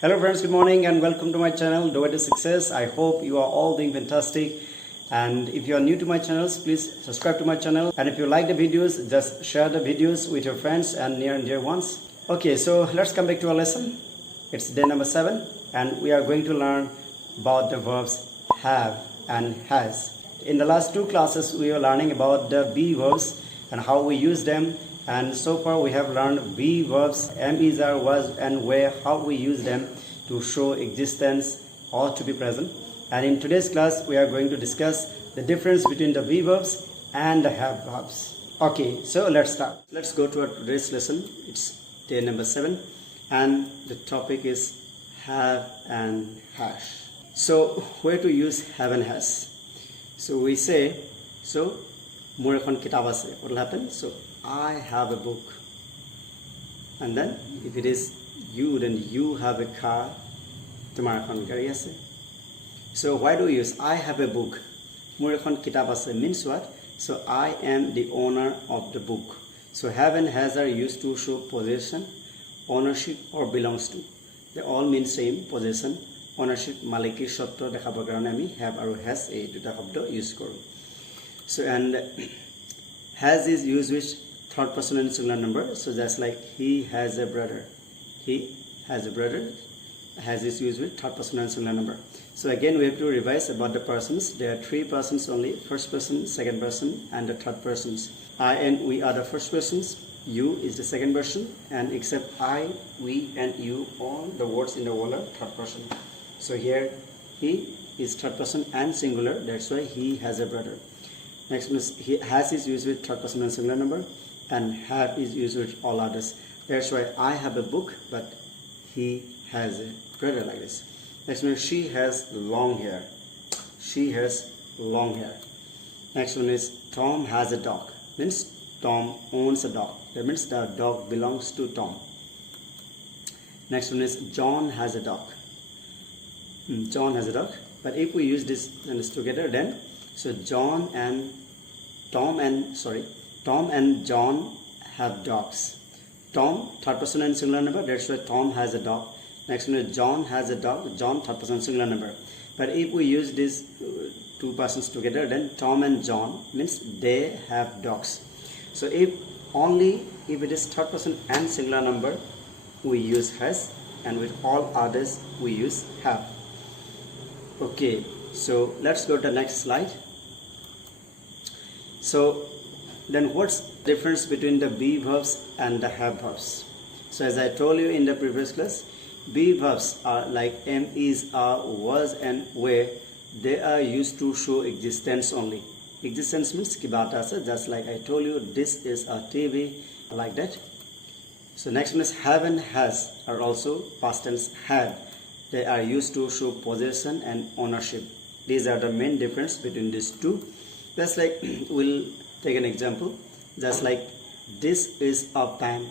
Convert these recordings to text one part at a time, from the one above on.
Hello friends, good morning and welcome to my channel Day to Success. I hope you are all doing fantastic, and if you are new to my channels, please subscribe to my channel, and if you like the videos, just share the videos with your friends and near and dear ones. Okay, so let's come back to our lesson. It's day number 7 and we are going to learn about the verbs have and has. In the last two classes we were learning about the be verbs and how we use them. And so far we have learned be verbs, am, is, are, was and were, how we use them to show existence or to be present. And in today's class we are going to discuss the difference between the be verbs and the have verbs. Okay, so let's start. Let's go to our today's lesson. It's day number 7 and the topic is have and has. So where to use have and has? So we say, so more ekhon kitab ase. What will happen? So I have a book, and then if it is you, then you have a car. Tomar ekhon gari ase. So why do we use I have a book? More ekhon kitab ase means what? So I am the owner of the book. So have and has are used to show possession, ownership or belongs to. They all mean same, possession, ownership, maliki shotto dekhabar karone ami have aru has ei duta shobdo use koru. So and has is used with third person and singular number. So just like he has a brother. He has a brother. Has is used with third person and singular number. So again we have to revise about the persons. There are 3 persons only. First person, second person and the third persons. I and we are the first persons. You is the second person, and except I, we and you, all the words in the world are third person. So here he is third person and singular. That's why he has a brother. Next one is he has is used with third person and singular number, and have is used with all others. That's why I have a book, but he has a brother, like this. Next one is she has long hair. She has long hair. Next one is Tom has a dog. Means Tom owns a dog. That means the dog belongs to Tom. Next one is John has a dog. John has a dog. But if we use this and this together, then so Tom and John have dogs. Tom, third person and singular number. That's why Tom has a dog. Next one is John has a dog. John, third person singular number. But if we use these 2 persons together, then Tom and John means they have dogs. So if it is third person and singular number, we use has, and with all others we use have. Okay, so let's go to the next slide. So then what's the difference between the be verbs and the have verbs? So as I told you in the previous class, be verbs are like am, is, are, was and were. They are used to show existence only. Existence means kibata ase, just like I told you, this is a TV, like that. So next one is have and has are also past tense had. They are used to show possession and ownership. These are the main difference between these two. Just like we'll take an example. Just like this is a pen.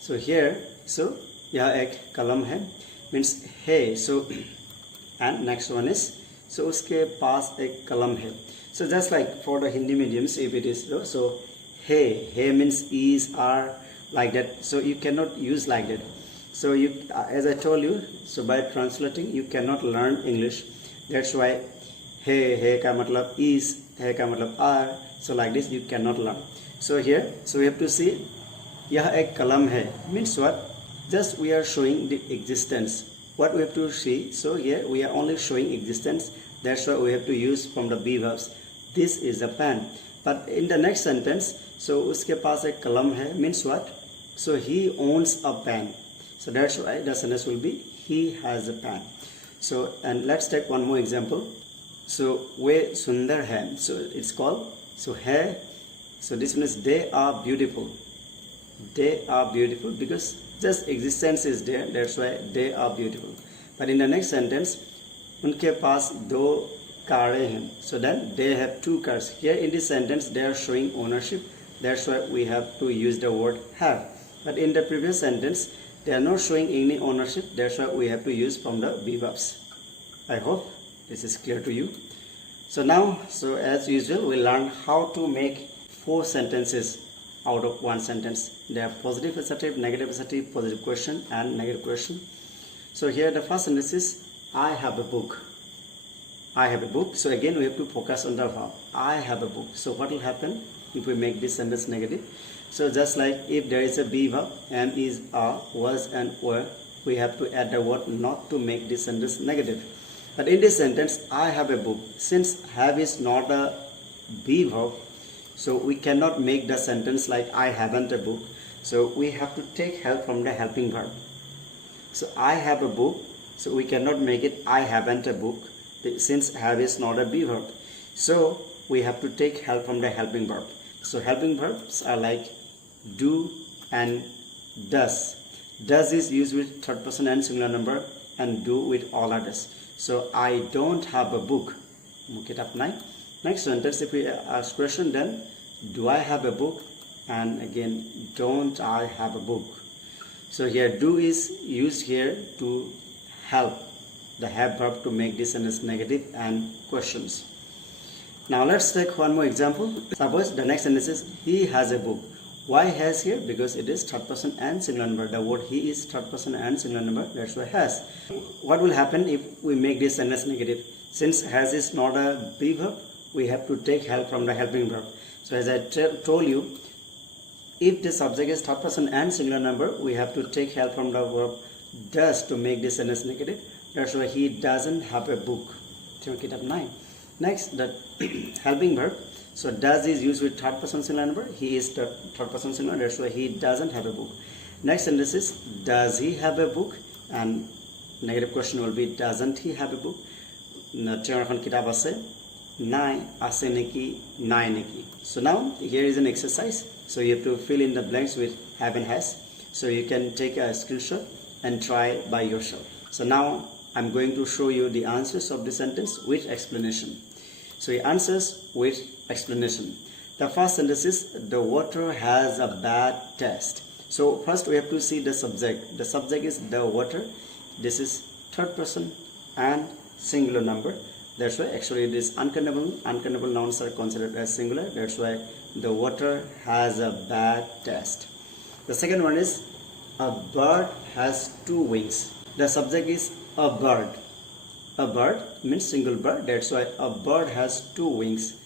So here, so यह एक कलम है means है. So and next one is so उसके पास एक कलम है. So just like for the Hindi mediums, if it is so hey means is, are, like that. So you cannot use like that. So you, as I told you, so by translating you cannot learn English. That's why hey का मतलब is, है का मतलब are. So like this you cannot learn. So here, so we have to see यह एक कलम है means what? Just we are showing the existence. What we have to see. So here we are only showing existence. That's why we have to use from the be verbs. This is a pen. But in the next sentence, so उसके पास एक कलम है means what? So he owns a pen. So that's why the sentence will be he has a pen. So and let's take one more example. So वे सुंदर है. So it's called so है. So this means they are beautiful. They are beautiful because just existence is there. That's why they are beautiful. But in the next sentence, उनके पास 2 कारें हैं. So then they have 2 cars. Here in this sentence they are showing ownership. That's why we have to use the word have. But in the previous sentence they are not showing any ownership. That's why we have to use from the be verbs. I hope this is clear to you. So now, so as usual, we learn how to make 4 sentences out of one sentence. They are positive assertive, negative assertive, positive question and negative question. So here the first sentence is I have a book. I have a book. So again we have to focus on the verb. I have a book. So what will happen if we make this sentence negative? So just like if there is a be verb, am, is, are, was and were, we have to add the word not to make this sentence negative. But in this sentence, I have a book. Since have is not a be verb, so we cannot make the sentence like I haven't a book. So we have to take help from the helping verb. So I have a book, so we cannot make it I haven't a book, since have is not a be verb. So we have to take help from the helping verb. So helping verbs are like do and does. Does is used with third person and singular number, and do with all others. So I don't have a book. Next sentence, if we ask question, then do I have a book? And again, don't I have a book? So here do is used here to help the have verb to make this sentence negative and questions. Now let's take one more example. Suppose the next sentence is he has a book. Why has here? Because it is third person and singular number. The word he is third person and singular number. That's why has. What will happen if we make this sentence negative? Since has is not a be verb, we have to take help from the helping verb. So as I told you, if the subject is third person and singular number, we have to take help from the verb does to make this sentence negative. That's why he doesn't have a book. Next, the helping verb. So does is used with third person singular number. He is the third person singular. That's why he doesn't have a book. Next sentence is does he have a book? And negative question will be doesn't he have a book? So now here is an exercise. So you have to fill in the blanks with have and has. So you can take a screenshot and try by yourself. So now I'm going to show you the answers of the sentence with explanation. So he answers with explanation. The first sentence is the water has a bad taste. So first we have to see the subject. The subject is the water. This is third person and singular number. That's why actually it is uncountable. Uncountable nouns are considered as singular. That's why the water has a bad taste. The second one is a bird has two wings. The subject is a bird. A bird means single bird. That's why a bird has two wings.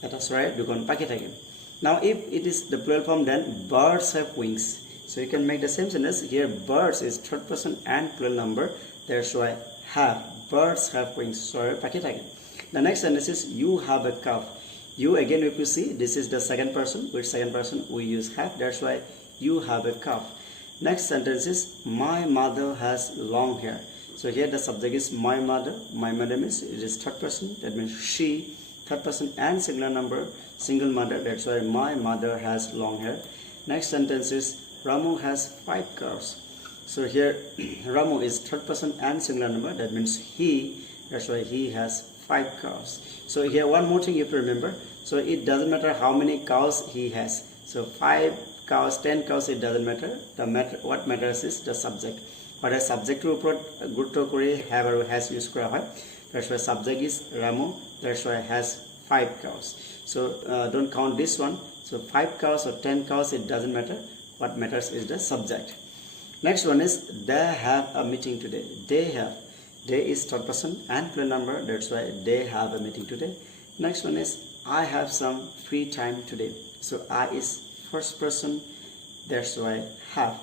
That's right. You can pack it again. Now if it is the plural form, then birds have wings. So you can make the same sentence. Here birds is third person and plural number. That's why have. Birds have wings. Sorry, pack it again. The next sentence is you have a calf. You again, if you see, this is the second person. With second person we use have. That's why you have a calf. Next sentence is my mother has long hair. So here the subject is my mother. My mother means it is third person. That means she, third person and singular number, single mother. That's why my mother has long hair. Next sentence is Ramu has 5 cars. So here Ramu is third person and singular number. That means he. That's why he has 5 cows. So here one more thing you have to remember. So it doesn't matter how many cows he has. So 5 cows, 10 cows, it doesn't matter. What matters is the subject. But a subject to gurutto kori have or has use kora hoy. That's why subject is Ramu. That's why has 5 cows. So don't count this one. So 5 cows or 10 cows, it doesn't matter. What matters is the subject. Next one is they have a meeting today. They have. They is third person and plural number. That's why they have a meeting today. Next one is I have some free time today. So I is first person. That's why have.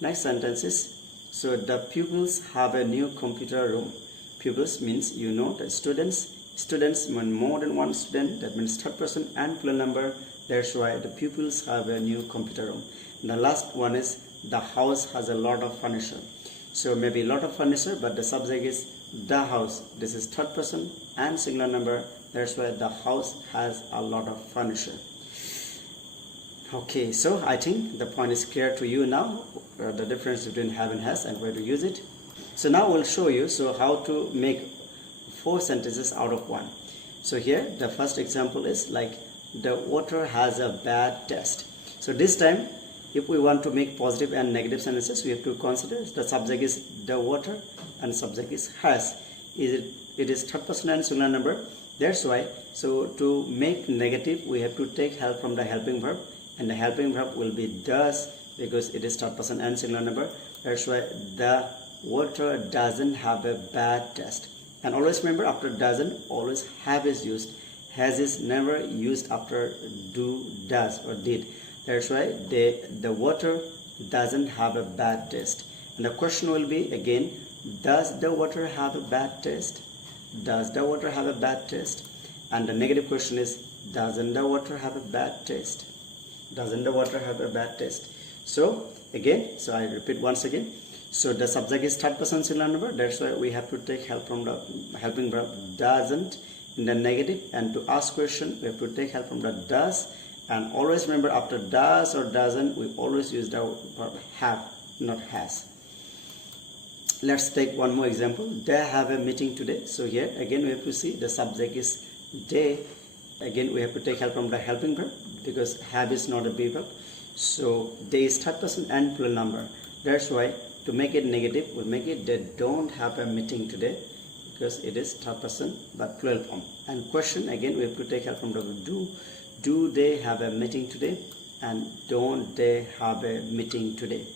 Next sentence is so the pupils have a new computer room. Pupils means you know the students. Students mean more than one student. That means third person and plural number. That's why the pupils have a new computer room. And the last one is the house has a lot of furniture. So maybe a lot of furniture, but the subject is the house. This is third person and singular number. That's why the house has a lot of furniture. Okay, so I think the point is clear to you now, the difference between have and has and where to use it. So now we'll show you how to make 4 sentences out of 1. So here the first example is like the water has a bad taste. So this time if we want to make positive and negative sentences, we have to consider the subject is the water and subject is has. It is third person and singular number. That's why, so to make negative, we have to take help from the helping verb, and the helping verb will be does because it is third person and singular number. That's why the water doesn't have a bad taste. And always remember, after doesn't, always have is used. Has is never used after do, does, or did. That's why the water doesn't have a bad taste. And the question will be again, does the water have a bad taste? Does the water have a bad taste? And the negative question is, doesn't the water have a bad taste? Doesn't the water have a bad taste? So again, so I repeat once again. So the subject is third person singular number. That's why we have to take help from the helping verb doesn't in the negative. And to ask question, we have to take help from the does. And always remember, after does or doesn't, we always use the verb have, not has. Let's take one more example. They have a meeting today. So here again we have to see the subject is they. Again we have to take help from the helping verb because have is not a be verb. So they is third person and plural number. That's why to make it negative, we'll make it they don't have a meeting today because it is third person but plural form. And question, again we have to take help from the do. Do they have a meeting today? And don't they have a meeting today?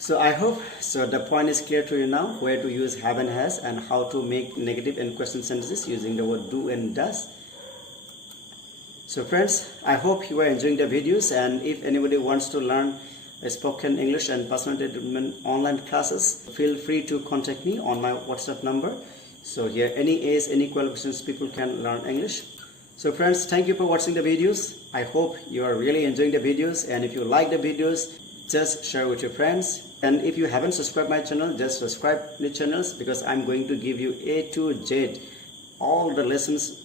So I hope so the point is clear to you now, where to use have and has and how to make negative and question sentences using the word do and does. So friends, I hope you are enjoying the videos, and if anybody wants to learn spoken English and personal development online classes, feel free to contact me on my WhatsApp number. So here any age, any qualifications people can learn English. So friends, thank you for watching the videos. I hope you are really enjoying the videos, and if you like the videos, just share with your friends. And if you haven't subscribed my channel, just subscribe the channels because I'm going to give you A to Z all the lessons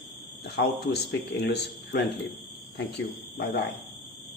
how to speak English fluently. Thank you. Bye bye.